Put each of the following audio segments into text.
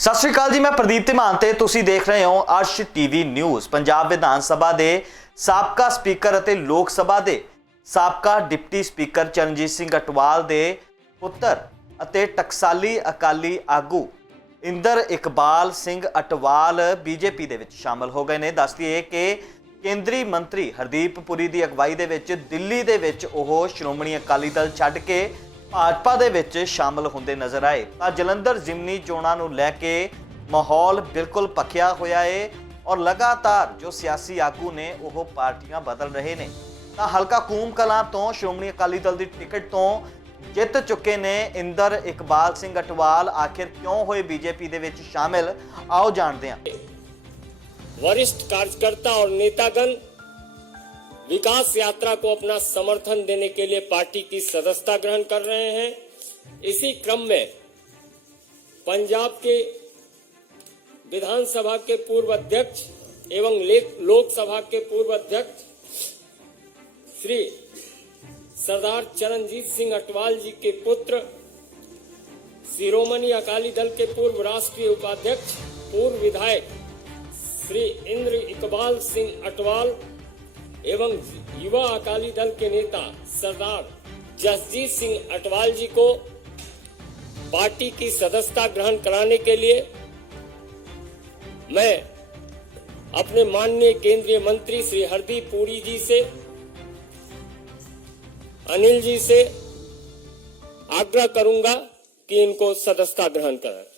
सत श्री अकाल जी, मैं प्रदीप धीमान ते तुसी देख रहे हो अर्श टीवी न्यूज़। पंजाब विधान सभा के साबका स्पीकर अते लोक सभा के साबका डिप्टी स्पीकर चरणजीत सिंह अटवाल के पुत्र अते टकसाली अकाली आगू इंदर इकबाल सिंह अटवाल बीजेपी दे विच शामिल हो गए ने। दस दिए कि केंद्रीय मंत्री हरदीप पुरी की अगवाई दे विच दिल्ली दे विच ओह श्रोमणी अकाली दल छड्ड के भाजपा दे विच शामिल होंदे नज़र आए। तो जलंधर जिमनी चोणां नूं लैके माहौल बिल्कुल पखिया होया है और लगातार जो सियासी आगू ने वह पार्टियां बदल रहे ने। तो हलका कूम कलां तो श्रोमणी अकाली दल की टिकट तो जित चुके ने इंदर इकबाल सिंह अटवाल आखिर क्यों होए बीजेपी दे विच शामिल, आओ जानते हैं। वरिष्ठ कार्यकर्ता और नेतागण विकास यात्रा को अपना समर्थन देने के लिए पार्टी की सदस्यता ग्रहण कर रहे हैं। इसी क्रम में पंजाब के विधानसभा के पूर्व अध्यक्ष एवं लोकसभा के पूर्व अध्यक्ष श्री सरदार चरणजीत सिंह अटवाल जी के पुत्र शिरोमणि अकाली दल के पूर्व राष्ट्रीय उपाध्यक्ष पूर्व विधायक श्री इंद्र इकबाल सिंह अटवाल एवं युवा अकाली दल के नेता सरदार जसजीत सिंह अटवाल जी को पार्टी की सदस्यता ग्रहण कराने के लिए मैं अपने माननीय केंद्रीय मंत्री श्री हरदीप पुरी जी से, अनिल जी से आग्रह करूंगा कि इनको सदस्यता ग्रहण कराएं।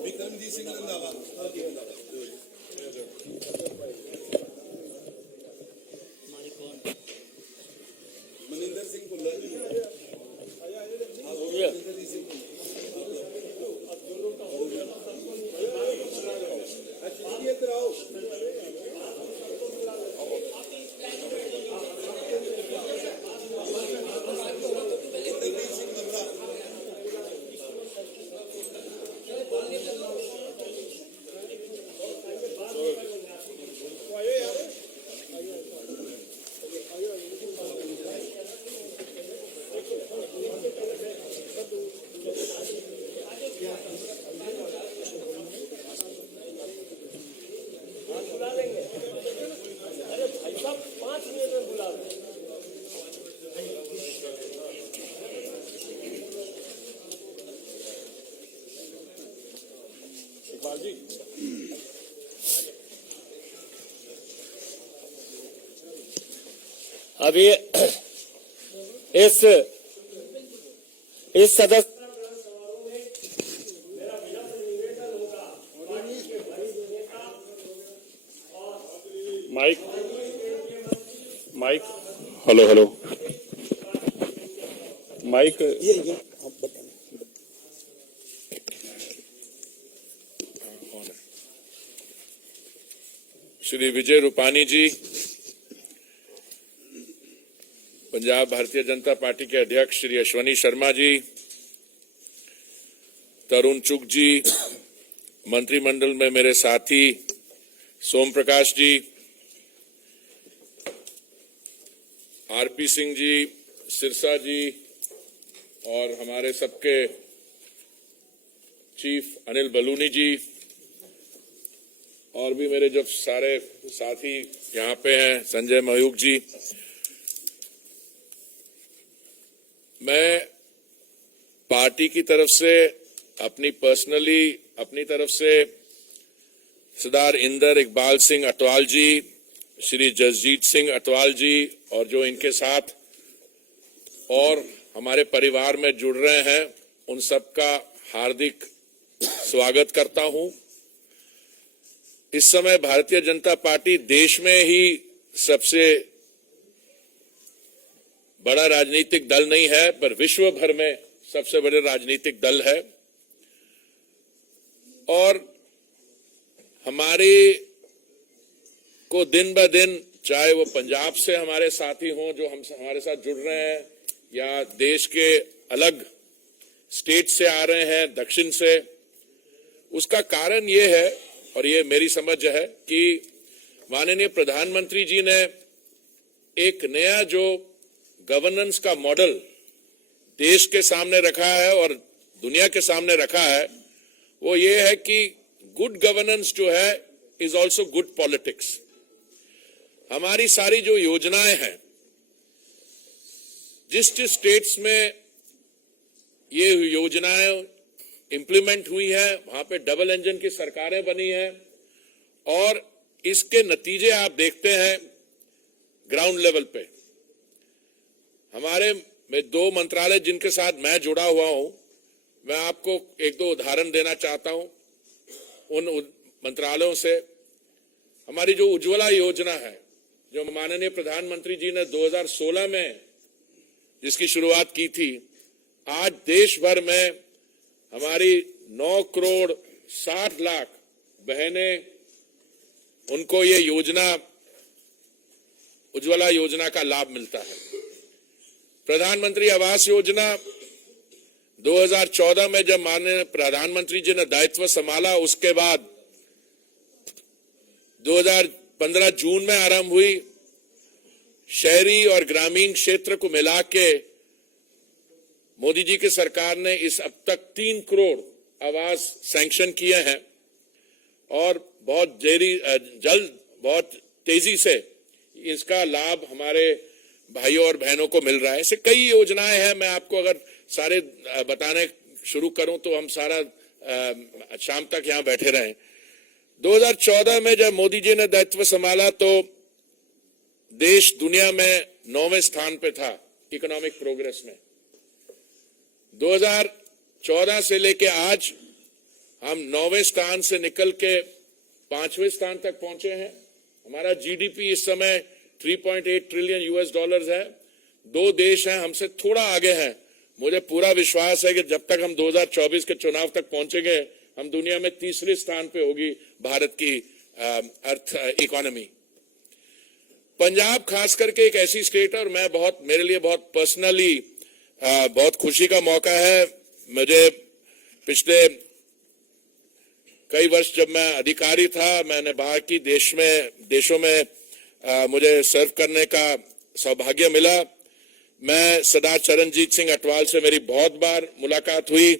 विक्रमजीत सिंह रंधावा, मनिंदर सिंह भुल्लर, इधर आओ। अभी इस सदस्य mike hello hello mike Shri Vijay Rupani ji, Punjab Bharatiya Janata party के अध्यक्ष श्री अश्वनी शर्मा जी, तरुण चुग जी, मंत्रिमंडल में मेरे साथी सोम प्रकाश जी, आरपी सिंह जी, सिरसा जी और हमारे सबके चीफ अनिल बलूनी जी और भी मेरे जो सारे साथी यहाँ पे हैं, संजय मयूख जी, मैं पार्टी की तरफ से अपनी तरफ से सरदार इंदर इकबाल सिंह अटवाल जी, श्री जसजीत सिंह अटवाल जी और जो इनके साथ और हमारे परिवार में जुड़ रहे हैं, उन सबका हार्दिक स्वागत करता हूं। इस समय भारतीय जनता पार्टी देश में ही सबसे बड़ा राजनीतिक दल नहीं है, पर विश्व भर में सबसे बड़े राजनीतिक दल है और हमारे को दिन ब दिन, चाहे वो पंजाब से हमारे साथी हों जो हमारे साथ जुड़ रहे हैं या देश के अलग स्टेट से आ रहे हैं, दक्षिण से, उसका कारण ये है और ये मेरी समझ है कि माननीय प्रधानमंत्री जी ने एक नया जो गवर्नेंस का मॉडल देश के सामने रखा है और दुनिया के सामने रखा है, वो ये है कि गुड गवर्नेंस जो है इज ऑल्सो गुड पॉलिटिक्स। हमारी सारी जो योजनाएं हैं, जिस जिस स्टेट्स में ये योजनाएं इंप्लीमेंट हुई है, वहां पे डबल इंजन की सरकारें बनी हैं और इसके नतीजे आप देखते हैं ग्राउंड लेवल पे। हमारे में 2 मंत्रालय जिनके साथ मैं जुड़ा हुआ हूं, मैं आपको 1-2 उदाहरण देना चाहता हूं उन मंत्रालयों से। हमारी जो उज्ज्वला योजना है, जो माननीय प्रधानमंत्री जी ने 2016 में जिसकी शुरुआत की थी, आज देश भर में हमारी 9 करोड़ 60 लाख बहनें, उनको ये योजना, उज्ज्वला योजना का लाभ मिलता है। प्रधानमंत्री आवास योजना 2014 में जब माननीय प्रधानमंत्री जी ने दायित्व संभाला, उसके बाद 2015 जून में आरंभ हुई। शहरी और ग्रामीण क्षेत्र को मिला के मोदी जी की सरकार ने इस अब तक 3 करोड़ आवास सैंक्शन किए हैं और बहुत जल्द, बहुत तेजी से इसका लाभ हमारे भाइयों और बहनों को मिल रहा है। ऐसे कई योजनाएं हैं, मैं आपको अगर सारे बताने शुरू करूं तो हम सारा शाम तक यहां बैठे रहें। 2014 में जब मोदी जी ने दायित्व संभाला तो देश दुनिया में 9वें स्थान पे था इकोनॉमिक प्रोग्रेस में। 2014 से लेके आज हम 9वें स्थान से निकल के 5वें स्थान तक पहुंचे हैं। हमारा जीडीपी इस समय 3.8 ट्रिलियन यूएस डॉलर्स है। 2 देश हैं हमसे थोड़ा आगे हैं। मुझे पूरा विश्वास है कि जब तक हम 2024 के चुनाव तक पहुंचेंगे, हम दुनिया में 3रे स्थान पे होगी भारत की अर्थ इकोनॉमी। पंजाब खास करके एक ऐसी स्टेट है और मेरे लिए बहुत पर्सनली बहुत खुशी का मौका है। मुझे पिछले कई वर्ष जब मैं अधिकारी था, मैंने बाहर की देशों में मुझे सर्व करने का सौभाग्य मिला। मैं सरदार चरणजीत सिंह अटवाल से मेरी बहुत बार मुलाकात हुई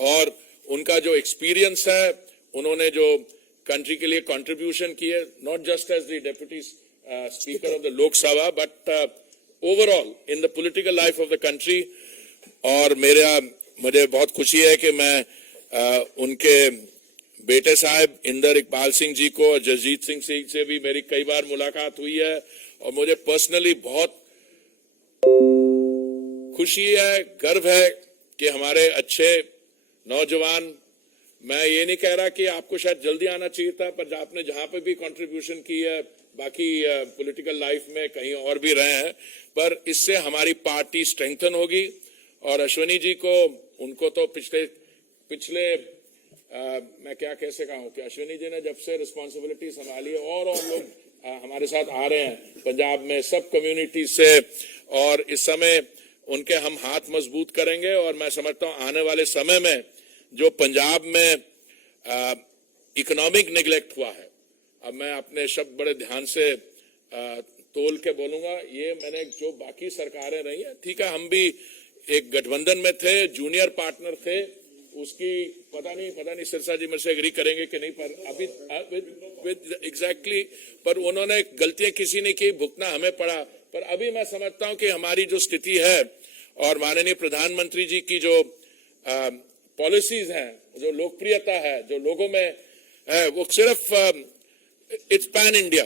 और उनका जो एक्सपीरियंस है, उन्होंने जो कंट्री के लिए कंट्रीब्यूशन किए, not just as the deputy speaker of the Lok Sabha but overall in the political life of the country. और मुझे बहुत खुशी है कि मैं उनके बेटे साहब इंदर इकबाल सिंह जी को और जसजीत सिंह से भी मेरी कई बार मुलाकात हुई है और मुझे पर्सनली बहुत खुशी है, गर्व है कि हमारे अच्छे नौजवान, मैं ये नहीं कह रहा कि आपको शायद जल्दी आना चाहिए था, पर आपने जहां पे भी कंट्रीब्यूशन की है बाकी पॉलिटिकल लाइफ में कहीं और भी रहे हैं, पर इससे हमारी पार्टी स्ट्रेंथन होगी। और अश्वनी जी को, उनको तो पिछले मैं क्या कैसे कहूं कि अश्विनी जी ने जब से रिस्पॉन्सिबिलिटी संभाली है और लोग हमारे साथ आ रहे हैं पंजाब में सब कम्युनिटी से, और इस समय उनके हम हाथ मजबूत करेंगे। और मैं समझता हूं आने वाले समय में जो पंजाब में इकोनॉमिक निगलेक्ट हुआ है, अब मैं अपने शब्द बड़े ध्यान से तोल के बोलूंगा, ये मैंने जो बाकी सरकारें रही हैं, ठीक है हम भी एक गठबंधन में थे, जूनियर पार्टनर थे, उसकी पता नहीं सिरसा जी मेरे से एग्री करेंगे कि नहीं, पर अभी एग्जैक्टली पर उन्होंने गलतियां किसी ने की, भुगतना हमें पड़ा। पर अभी मैं समझता हूं कि हमारी जो स्थिति है और माननीय प्रधानमंत्री जी की जो पॉलिसीज हैं, जो लोकप्रियता है जो लोगों में है, वो सिर्फ इट्स पैन इंडिया।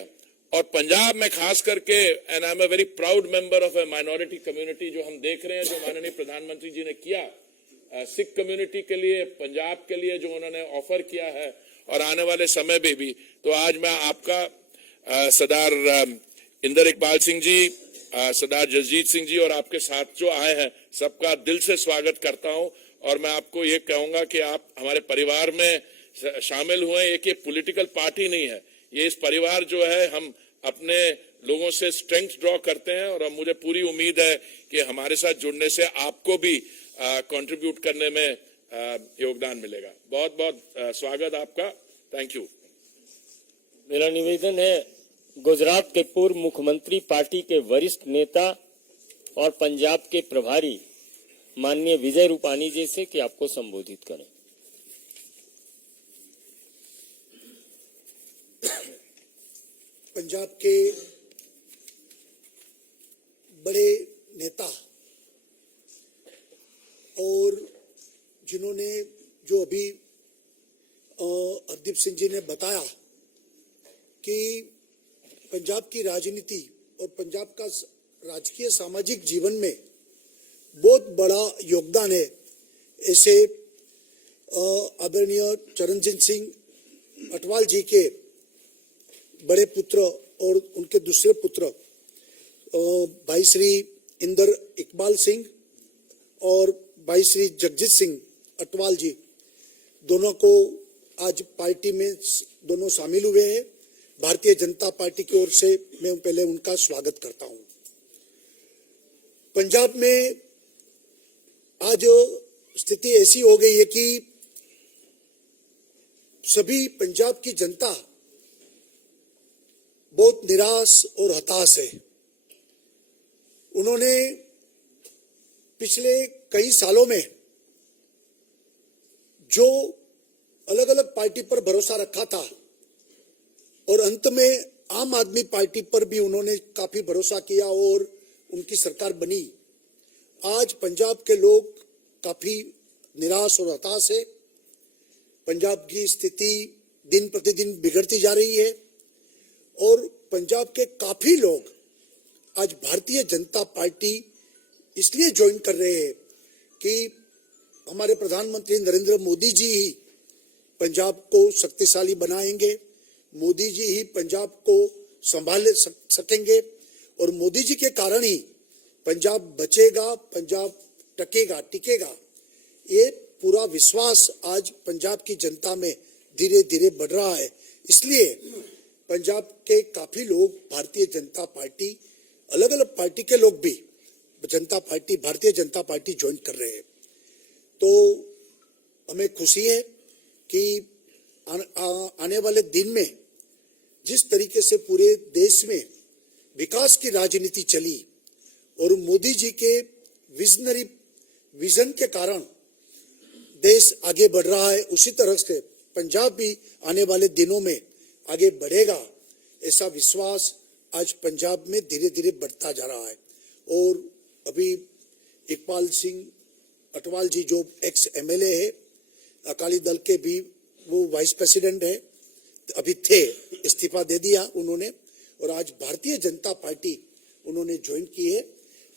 और पंजाब में खास करके, and I am a very proud member of A minority community, जो हम देख रहे हैं जो माननीय प्रधानमंत्री जी ने किया सिख कम्युनिटी के लिए, पंजाब के लिए जो उन्होंने ऑफर किया है, और आने वाले समय में भी। तो आज मैं आपका सरदार इंदर इकबाल सिंह जी, सरदार जसजीत सिंह जी और आपके साथ जो आए हैं, सबका दिल से स्वागत करता हूं। और मैं आपको ये कहूंगा कि आप हमारे परिवार में शामिल हुए। एक ये पॉलिटिकल पार्टी नहीं है, ये इस परिवार जो है, हम अपने लोगों से स्ट्रेंथ ड्रॉ करते हैं। और मुझे पूरी उम्मीद है कि हमारे साथ जुड़ने से आपको भी कंट्रीब्यूट करने में योगदान मिलेगा। बहुत बहुत स्वागत आपका, थैंक यू। मेरा निवेदन है गुजरात के पूर्व मुख्यमंत्री, पार्टी के वरिष्ठ नेता और पंजाब के प्रभारी माननीय विजय रूपानी जी से कि आपको संबोधित करें। पंजाब के बड़े नेता और जिन्होंने, जो अभी हरदीप सिंह जी ने बताया कि पंजाब की राजनीति और पंजाब का राजकीय सामाजिक जीवन में बहुत बड़ा योगदान है, ऐसे आदरणीय चरणजीत सिंह अटवाल जी के बड़े पुत्र और उनके दूसरे पुत्र भाई श्री इंदर इकबाल सिंह और भाई श्री जगजीत सिंह अटवाल जी, दोनों को आज पार्टी में दोनों शामिल हुए हैं। भारतीय जनता पार्टी की ओर से मैं पहले उनका स्वागत करता हूं। पंजाब में आज स्थिति ऐसी हो गई है कि सभी पंजाब की जनता बहुत निराश और हताश है। उन्होंने पिछले कई सालों में जो अलग अलग पार्टी पर भरोसा रखा था और अंत में आम आदमी पार्टी पर भी उन्होंने काफी भरोसा किया और उनकी सरकार बनी। आज पंजाब के लोग काफी निराश और हताश है। पंजाब की स्थिति दिन प्रतिदिन बिगड़ती जा रही है और पंजाब के काफी लोग आज भारतीय जनता पार्टी इसलिए ज्वाइन कर रहे हैं कि हमारे प्रधानमंत्री नरेंद्र मोदी जी ही पंजाब को शक्तिशाली बनाएंगे, मोदी जी ही पंजाब को संभाल सकेंगे और मोदी जी के कारण ही पंजाब बचेगा, पंजाब टिकेगा। ये पूरा विश्वास आज पंजाब की जनता में धीरे धीरे बढ़ रहा है। इसलिए पंजाब के काफी लोग भारतीय जनता पार्टी, अलग अलग पार्टी के लोग भी भारतीय जनता पार्टी ज्वाइन कर रहे हैं। तो हमें खुशी है कि आने वाले दिन में जिस तरीके से पूरे देश में विकास की राजनीति चली और मोदी जी के विजनरी विजन के कारण देश आगे बढ़ रहा है, उसी तरह से पंजाब भी आने वाले दिनों में आगे बढ़ेगा, ऐसा विश्वास आज पंजाब में धीरे धीरे बढ़ता जा रहा है। और अभी इकबाल सिंह अटवाल जी जो एक्स एमएलए है, अकाली दल के भी वो वाइस प्रेसिडेंट है, अभी थे, इस्तीफा दे दिया उन्होंने, और आज भारतीय जनता पार्टी उन्होंने ज्वाइन की है।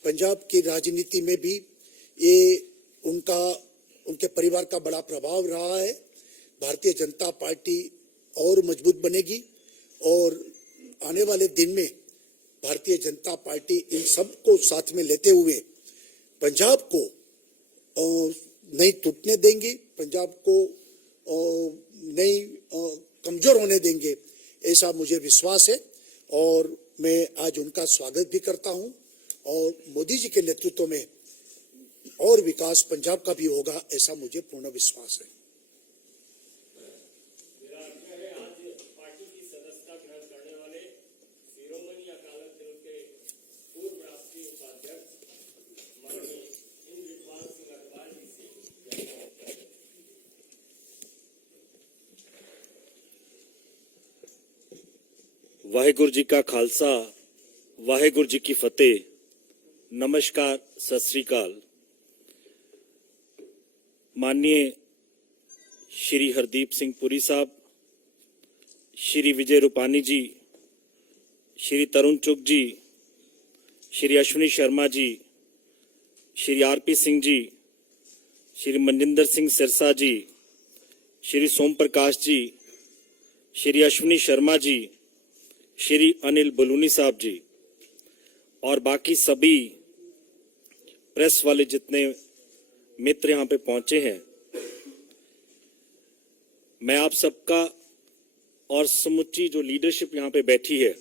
पंजाब की राजनीति में भी ये उनके परिवार का बड़ा प्रभाव रहा है। भारतीय जनता पार्टी और मजबूत बनेगी और आने वाले दिन में भारतीय जनता पार्टी इन सबको साथ में लेते हुए पंजाब को नहीं टूटने देंगे, पंजाब को नहीं कमजोर होने देंगे, ऐसा मुझे विश्वास है। और मैं आज उनका स्वागत भी करता हूं और मोदी जी के नेतृत्व में और विकास पंजाब का भी होगा, ऐसा मुझे पूर्ण विश्वास है। आज पार्टी की सदस्यता ग्रहण करने वाले शिरोमणि अकाली दल के पूर्व राष्ट्रीय उपाध्यक्ष माननीय इंद्र इकबाल सिंह अटवाल जी से वाहेगुरु जी का खालसा, वाहेगुरु जी की फतेह। नमस्कार, सत श्री अकाल। माननीय श्री हरदीप सिंह पुरी साहब, श्री विजय रूपानी जी, श्री तरुण चुग जी, श्री अश्विनी शर्मा जी, श्री आरपी सिंह जी, श्री मनजिंदर सिंह सिरसा जी, श्री सोम प्रकाश जी, श्री अश्विनी शर्मा जी, श्री अनिल बलूनी साहब जी और बाकी सभी प्रेस वाले जितने मित्र यहाँ पे पहुंचे हैं, मैं आप सबका और समुच्ची जो लीडरशिप यहाँ पे बैठी है,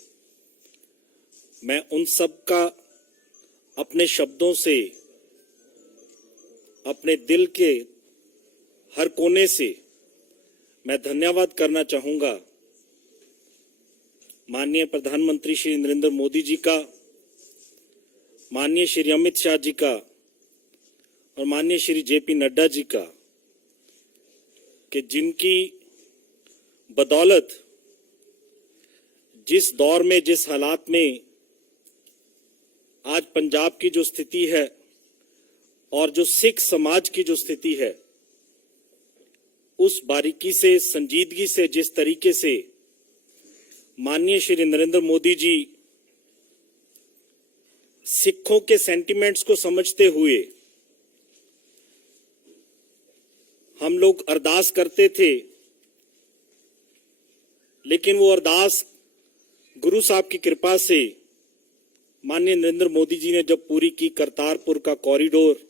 मैं उन सबका अपने शब्दों से, अपने दिल के हर कोने से मैं धन्यवाद करना चाहूंगा माननीय प्रधानमंत्री श्री नरेंद्र मोदी जी का, माननीय श्री अमित शाह जी का और माननीय श्री जेपी नड्डा जी का, कि जिनकी बदौलत जिस दौर में, जिस हालात में आज पंजाब की जो स्थिति है और जो सिख समाज की जो स्थिति है, उस बारीकी से, संजीदगी से, जिस तरीके से माननीय श्री नरेंद्र मोदी जी सिखों के सेंटिमेंट्स को समझते हुए हम लोग अरदास करते थे, लेकिन वो अरदास गुरु साहब की कृपा से माननीय नरेंद्र मोदी जी ने जब पूरी की, करतारपुर का कॉरिडोर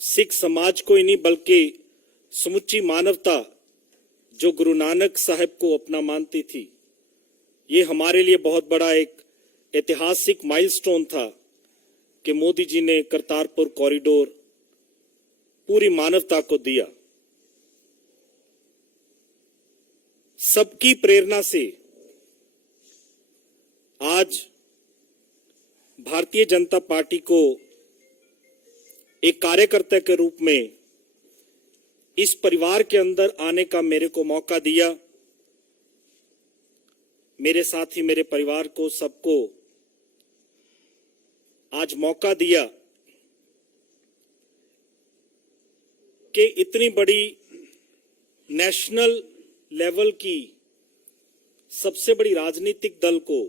सिख समाज को ही नहीं बल्कि समुच्ची मानवता जो गुरु नानक साहब को अपना मानती थी, ये हमारे लिए बहुत बड़ा एक ऐतिहासिक माइलस्टोन था कि मोदी जी ने करतारपुर कॉरिडोर पूरी मानवता को दिया। सबकी प्रेरणा से आज भारतीय जनता पार्टी को एक कार्यकर्ता के रूप में इस परिवार के अंदर आने का मेरे को मौका दिया। मेरे साथी, मेरे परिवार को, सबको आज मौका दिया कि इतनी बड़ी नेशनल लेवल की सबसे बड़ी राजनीतिक दल को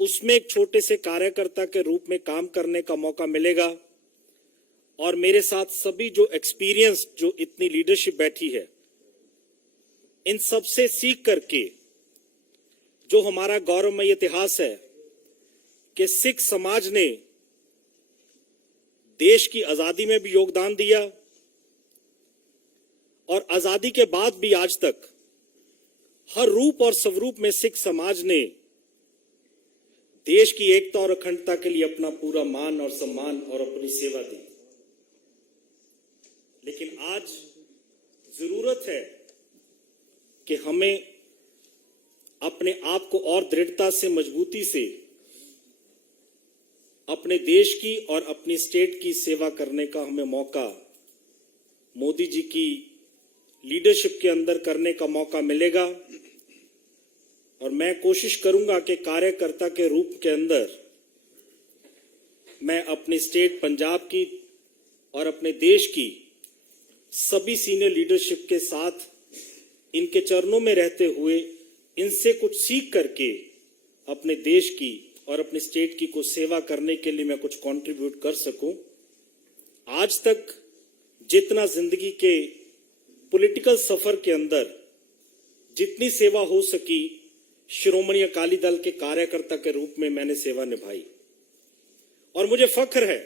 उसमें एक छोटे से कार्यकर्ता के रूप में काम करने का मौका मिलेगा। और मेरे साथ सभी जो एक्सपीरियंस, जो इतनी लीडरशिप बैठी है, इन सब से सीख करके जो हमारा गौरवमय इतिहास है कि सिख समाज ने देश की आजादी में भी योगदान दिया और आजादी के बाद भी आज तक हर रूप और स्वरूप में सिख समाज ने देश की एकता और अखंडता के लिए अपना पूरा मान और सम्मान और अपनी सेवा दी। लेकिन आज जरूरत है कि हमें अपने आप को और दृढ़ता से, मजबूती से अपने देश की और अपनी स्टेट की सेवा करने का हमें मौका मोदी जी की लीडरशिप के अंदर करने का मौका मिलेगा। और मैं कोशिश करूंगा कि कार्यकर्ता के रूप के अंदर मैं अपनी स्टेट पंजाब की और अपने देश की सभी सीनियर लीडरशिप के साथ इनके चरणों में रहते हुए इनसे कुछ सीख करके अपने देश की और अपने स्टेट की कुछ सेवा करने के लिए मैं कुछ कंट्रीब्यूट कर सकूं। आज तक जितना जिंदगी के पॉलिटिकल सफर के अंदर जितनी सेवा हो सकी, श्रोमणी अकाली दल के कार्यकर्ता के रूप में मैंने सेवा निभाई और मुझे फख्र है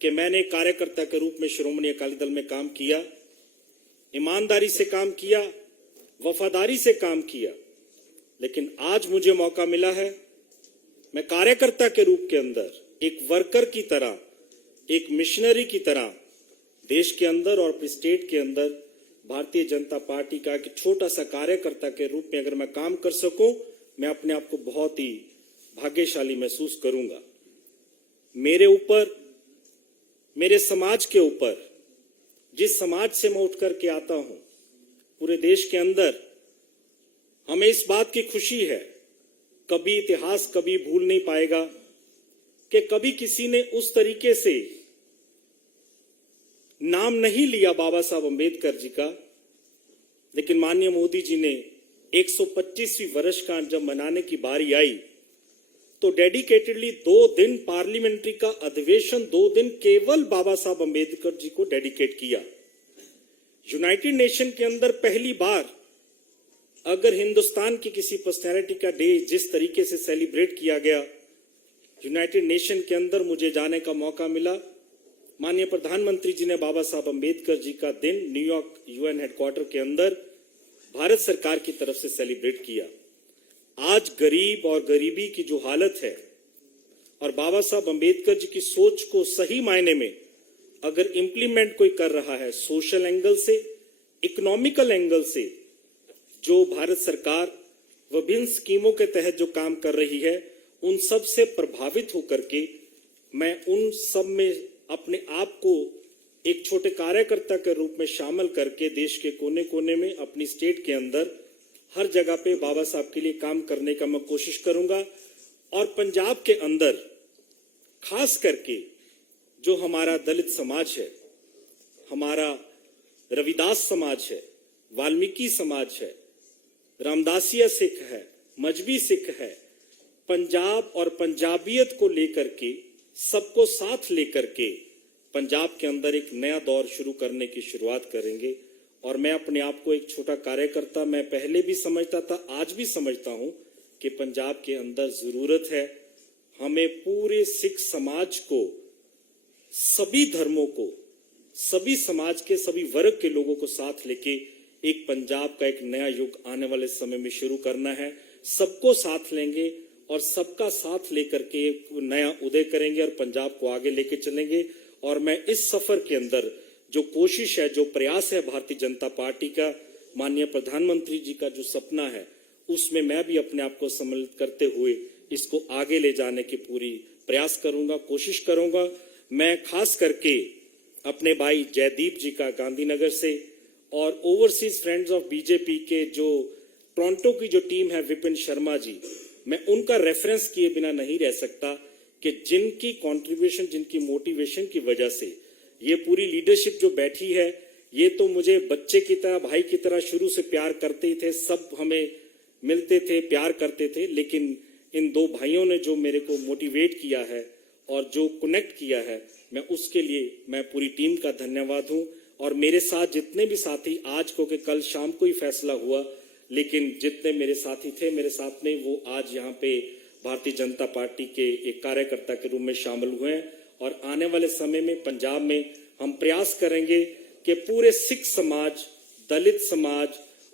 कि मैंने कार्यकर्ता के रूप में श्रोमणी अकाली दल में काम किया, ईमानदारी से काम किया, वफादारी से काम किया। लेकिन आज मुझे मौका मिला है, मैं कार्यकर्ता के रूप के अंदर एक वर्कर की तरह, एक मिशनरी की तरह देश के अंदर और अपने स्टेट के अंदर भारतीय जनता पार्टी का एक छोटा सा कार्यकर्ता के रूप में अगर मैं काम कर सकूं, मैं अपने आप को बहुत ही भाग्यशाली महसूस करूंगा। मेरे ऊपर, मेरे समाज के ऊपर, जिस समाज से मैं उठ करके आता हूं, पूरे देश के अंदर हमें इस बात की खुशी है, कभी इतिहास कभी भूल नहीं पाएगा कि कभी किसी ने उस तरीके से नाम नहीं लिया बाबा साहब अंबेडकर जी का, लेकिन माननीय मोदी जी ने 125वीं वर्षगांठ जब मनाने की बारी आई तो डेडिकेटेडली 2 दिन पार्लियामेंट्री का अधिवेशन 2 दिन केवल बाबा साहब अंबेडकर जी को डेडिकेट किया। यूनाइटेड नेशन के अंदर पहली बार अगर हिंदुस्तान की किसी पर्सनैलिटी का डे जिस तरीके से सेलिब्रेट किया गया, यूनाइटेड नेशन के अंदर मुझे जाने का मौका मिला। माननीय प्रधानमंत्री जी ने बाबा साहब अंबेडकर जी का दिन न्यूयॉर्क यूएन हेडक्वार्टर के अंदर भारत सरकार की तरफ से सेलिब्रेट किया। आज गरीब और गरीबी की जो हालत है और बाबा साहब अंबेडकर जी की सोच को सही मायने में अगर इंप्लीमेंट कोई कर रहा है, सोशल एंगल से, इकोनॉमिकल एंगल से, जो भारत सरकार विभिन्न स्कीमों के तहत जो काम कर रही है, उन सब से प्रभावित होकर के मैं उन सब में अपने आप को एक छोटे कार्यकर्ता के रूप में शामिल करके देश के कोने कोने में, अपनी स्टेट के अंदर हर जगह पे बाबा साहब के लिए काम करने का मैं कोशिश करूंगा। और पंजाब के अंदर खास करके जो हमारा दलित समाज है, हमारा रविदास समाज है, वाल्मीकि समाज है, रामदासिया सिख है, मजबी सिख है, पंजाब और पंजाबियत को लेकर के, सबको साथ लेकर के पंजाब के अंदर एक नया दौर शुरू करने की शुरुआत करेंगे। और मैं अपने आप को एक छोटा कार्यकर्ता, मैं पहले भी समझता था, आज भी समझता हूं कि पंजाब के अंदर जरूरत है हमें पूरे सिख समाज को, सभी धर्मों को, सभी समाज के सभी वर्ग के लोगों को साथ लेके एक पंजाब का एक नया युग आने वाले समय में शुरू करना है। सबको साथ लेंगे और सबका साथ लेकर के एक नया उदय करेंगे और पंजाब को आगे लेके चलेंगे। और मैं इस सफर के अंदर जो कोशिश है, जो प्रयास है भारतीय जनता पार्टी का, माननीय प्रधानमंत्री जी का जो सपना है, उसमें मैं भी अपने आप को सम्मिलित करते हुए इसको आगे ले जाने की पूरी प्रयास करूंगा, कोशिश करूंगा। मैं खास करके अपने भाई जयदीप जी का गांधीनगर से और ओवरसीज फ्रेंड्स ऑफ बीजेपी के जो टोरंटो की जो टीम है, विपिन शर्मा जी, मैं उनका रेफरेंस किए बिना नहीं रह सकता कि जिनकी कंट्रीब्यूशन, जिनकी मोटिवेशन की वजह से ये पूरी लीडरशिप जो बैठी है, ये तो मुझे बच्चे की तरह, भाई की तरह शुरू से प्यार करते ही थे, सब हमें मिलते थे, प्यार करते थे। लेकिन इन 2 भाइयों ने जो मेरे को मोटिवेट किया है और जो कनेक्ट किया है, मैं उसके लिए मैं पूरी टीम का धन्यवाद हूं। और मेरे साथ जितने भी साथी, आज को कि कल शाम को ही फैसला हुआ, लेकिन जितने मेरे साथी थे मेरे साथ में, वो आज यहाँ पे भारतीय जनता पार्टी के एक कार्यकर्ता के रूप में शामिल हुए हैं। और आने वाले समय में पंजाब में हम प्रयास करेंगे कि पूरे सिख समाज, दलित समाज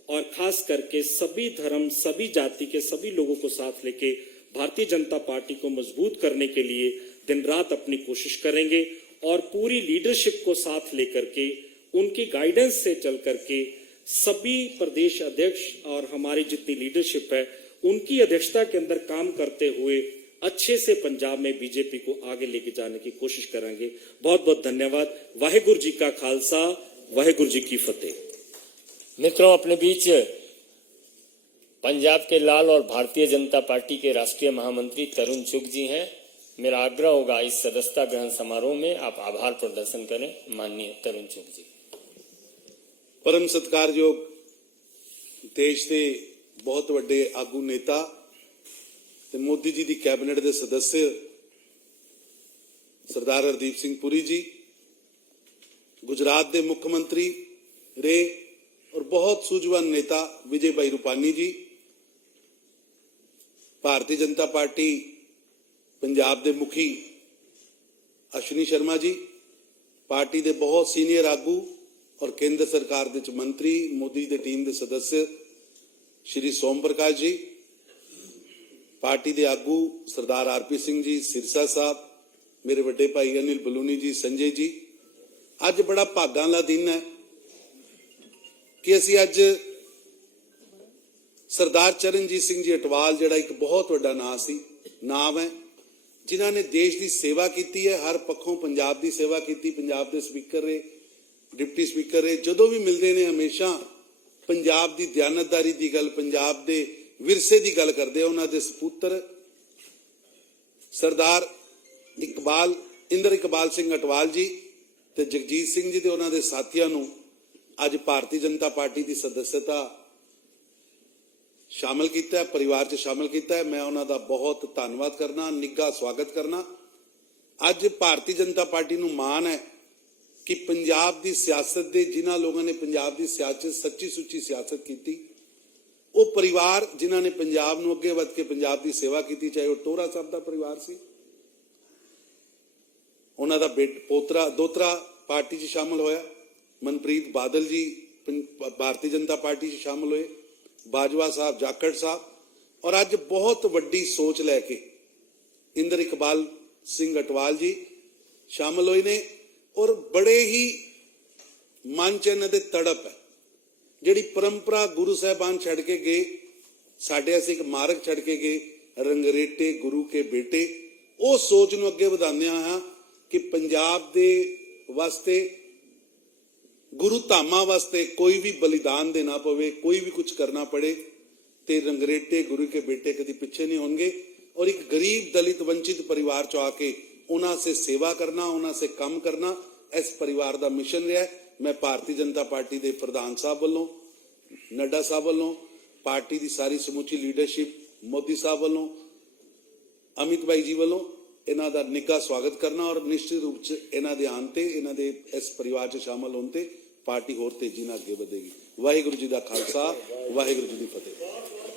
और खास करके सभी धर्म, सभी जाति के सभी लोगों को साथ लेके भारतीय जनता पार्टी को मजबूत करने के लिए दिन रात अपनी कोशिश करेंगे। और पूरी लीडरशिप को साथ लेकर के, उनकी गाइडेंस से चल करके सभी प्रदेश अध्यक्ष और हमारी जितनी लीडरशिप है, उनकी अध्यक्षता के अंदर काम करते हुए अच्छे से पंजाब में बीजेपी को आगे लेके जाने की कोशिश करेंगे। बहुत बहुत धन्यवाद। वाहेगुरु जी का खालसा, वाहेगुरु जी की फतेह। मित्रों, अपने बीच पंजाब के लाल और भारतीय जनता पार्टी के राष्ट्रीय महामंत्री तरुण चुग जी हैं। मेरा आग्रह होगा इस सदस्यता ग्रहण समारोह में आप आभार प्रदर्शन करें। माननीय तरुण चुग जी। परम सत्कारयोग देश के बहुत वड्डे आगू नेता ते मोदी जी की कैबिनेट के सदस्य सरदार हरदीप सिंह पुरी जी, गुजरात के मुख्यमंत्री रहे और बहुत सूझवान नेता विजय भाई रूपानी जी, भारतीय जनता पार्टी पंजाब के मुखी अश्विनी शर्मा जी, पार्टी के बहुत सीनियर आगू और केंद्र सरकार के मंत्री मोदी की टीम के सदस्य श्री सोम प्रकाश जी, पार्टी के आगू सरदार आरपी सिंह जी, सिरसा साहब, मेरे बड़े भाई अनिल बलूनी जी, संजय जी। अज बड़ा भागां वाला दिन है कि असी अज सरदार चरणजीत सिंह जी अटवाल जिहड़ा एक बहुत वड्डा नाम है, जिन्हां ने देश की सेवा की है, हर पक्षों पंजाब की सेवा की, पंजाब के स्पीकर रहे, डिप्टी स्पीकर रहे, जदों भी मिलते हैं हमेशा पंजाब की दयानतदारी की गल, पंजाब के विरसे की गल करते। उन्होंने सपुत्र सरदार इंद्र इकबाल सिंह अटवाल जी ते जगजीत सिंह जी ते उन्होंने साथियों नूं अज भारतीय जनता पार्टी की सदस्यता शामिल किया है, परिवार च शामिल किया है। मैं उन्हों का बहुत धन्यवाद करना, निघा स्वागत करना। अज भारतीय जनता पार्टी नूं माण है कि पंजाब की सियासत दे जिन्हां लोगों ने पंजाब की सियासत सच्ची सुच्ची सियासत की, वो परिवार जिन्हां ने पंजाब नूं अगे वध के पंजाब की सेवा की, चाहे वो टोरा साहब का परिवार सी, उन्हां दा पोतरा दोतरा पार्टी च शामिल होया, मनप्रीत बादल जी भारतीय जनता पार्टी च शामिल हुए, बाजवा साहब, जाखड़ साहब, और अज बहुत वड्डी सोच लैके इंद्र इकबाल सिंह अटवाल जी शामिल हुए ने। और बड़े ही मन च इन्हां दे तड़प है, जिहड़ी परंपरा गुरु साहबान छड़ के गए, साडे असीं एक मार्ग छड़ के गए, रंगरेटे गुरु के बेटे, वो सोच नूं अगे वधांदे हां कि पंजाब दे वास्ते गुरु धामां वास्ते कोई भी बलिदान देना पवे, कोई भी कुछ करना पड़े, ते रंगरेटे गुरु के बेटे कभी पिछे नहीं होंगे। और एक गरीब दलित वंचित परिवार चो आके उन्हां से सेवा करना, उन्हां से काम करना इस परिवार का मिशन रहा है। मैं भारतीय जनता पार्टी के प्रधान साहब वालों, नड्डा साहब वालों, पार्टी की सारी समूची लीडरशिप, मोदी साहब वालों, अमित भाई जी वालों इन्हां दा निघा स्वागत करना और निश्चित रूप से इन्हां दे आउण ते, इन्हां दे इस परिवार च शामिल होण ते पार्टी होर तेजी नाल अगे वधेगी। वाहिगुरू जी का खालसा, वाहिगुरू जी की फतेह।